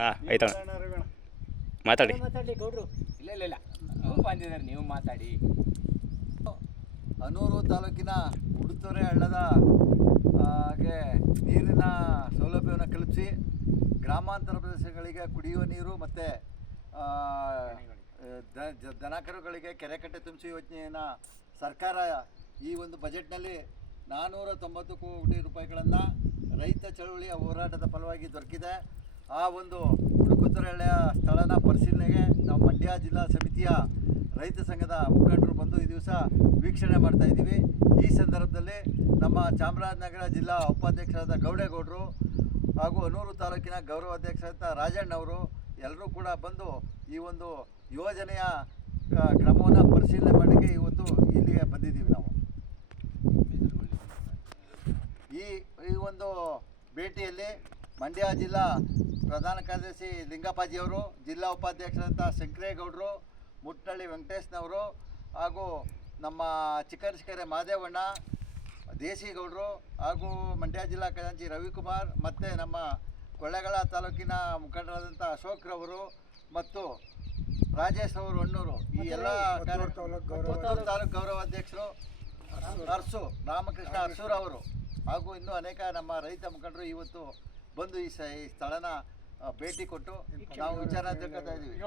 ಹಾಂ ಆಯ್ತಣ್ಣ ಮಾತಾಡಿ. ಮಾತಾಡಿ ಗೌಡ್ರು. ಇಲ್ಲ ಇಲ್ಲ ಇಲ್ಲ ನೀವು ಬಂದಿದ್ದಾರೆ, ನೀವು ಮಾತಾಡಿ. ಹನೂರು ತಾಲೂಕಿನ ಉಡುತೊರೆ ಹಳ್ಳದ ಹಾಗೆ ನೀರಿನ ಸೌಲಭ್ಯವನ್ನು ಕಲ್ಪಿಸಿ ಗ್ರಾಮಾಂತರ ಪ್ರದೇಶಗಳಿಗೆ ಕುಡಿಯುವ ನೀರು ಮತ್ತು ದನಕರುಗಳಿಗೆ ಕೆರೆಕಟ್ಟೆ ತುಂಬಿಸಿ ಯೋಜನೆಯನ್ನು ಸರ್ಕಾರ ಈ ಒಂದು ಬಜೆಟ್ನಲ್ಲಿ 490 ಕೋಟಿ ರೂಪಾಯಿಗಳನ್ನು ರೈತ ಚಳುವಳಿಯ ಹೋರಾಟದ ಫಲವಾಗಿ ದೊರಕಿದೆ. ಆ ಒಂದು ಉಡುತೊರೆಹಳ್ಳಿಯ ಸ್ಥಳನ ಪರಿಶೀಲನೆಗೆ ನಾವು ಮಂಡ್ಯ ಜಿಲ್ಲಾ ಸಮಿತಿಯ ರೈತ ಸಂಘದ ಮುಖಂಡರು ಬಂದು ಈ ದಿವಸ ವೀಕ್ಷಣೆ ಮಾಡ್ತಾಯಿದ್ದೀವಿ. ಈ ಸಂದರ್ಭದಲ್ಲಿ ನಮ್ಮ ಚಾಮರಾಜನಗರ ಜಿಲ್ಲಾ ಉಪಾಧ್ಯಕ್ಷರಾದ ಗೌಡೇಗೌಡರು ಹಾಗೂ ಹನೂರು ತಾಲೂಕಿನ ಗೌರವಾಧ್ಯಕ್ಷರಾದ ರಾಜಣ್ಣವರು ಎಲ್ಲರೂ ಕೂಡ ಬಂದು ಈ ಒಂದು ಯೋಜನೆಯ ಕ್ರಮವನ್ನು ಪರಿಶೀಲನೆ ಮಾಡಲಿಕ್ಕೆ ಇವತ್ತು ಇಲ್ಲಿಗೆ ಬಂದಿದ್ದೀವಿ. ನಾವು ಈ ಒಂದು ಭೇಟಿಯಲ್ಲಿ ಮಂಡ್ಯ ಜಿಲ್ಲಾ ಪ್ರಧಾನ ಕಾರ್ಯದರ್ಶಿ ಲಿಂಗಪ್ಪಾಜಿಯವರು, ಜಿಲ್ಲಾ ಉಪಾಧ್ಯಕ್ಷರಂಥ ಶಂಕರೇಗೌಡರು, ಮುಟ್ಟಳ್ಳಿ ವೆಂಕಟೇಶ್ನವರು ಹಾಗೂ ನಮ್ಮ ಚಿಕ್ಕನಸ್ಕೆರೆ ಮಾದೇವಣ್ಣ, ದೇಶಿಗೌಡರು ಹಾಗೂ ಮಂಡ್ಯ ಜಿಲ್ಲಾ ಖಜಾಂಚಿ ರವಿಕುಮಾರ್ ಮತ್ತು ನಮ್ಮ ಕೊಳ್ಳೇಗಾಲ ತಾಲೂಕಿನ ಮುಖಂಡರಾದಂಥ ಅಶೋಕ್ರವರು ಮತ್ತು ರಾಜೇಶ್ ಅವರು ಅಣ್ಣೂರು, ಈ ಎಲ್ಲ ತಾಲೂಕು ಗೌರವಾಧ್ಯಕ್ಷರು ಅರ್ಸು ರಾಮಕೃಷ್ಣ ಅರ್ಸೂರವರು ಹಾಗೂ ಇನ್ನೂ ಅನೇಕ ನಮ್ಮ ರೈತ ಮುಖಂಡರು ಇವತ್ತು ಬಂದು ಈ ಸ್ಥಳನ ಭೇಟಿ ಕೊಟ್ಟು ನಾವು ವಿಚಾರ ತಿಳ್ಕೊತಾ ಇದ್ದೀವಿ.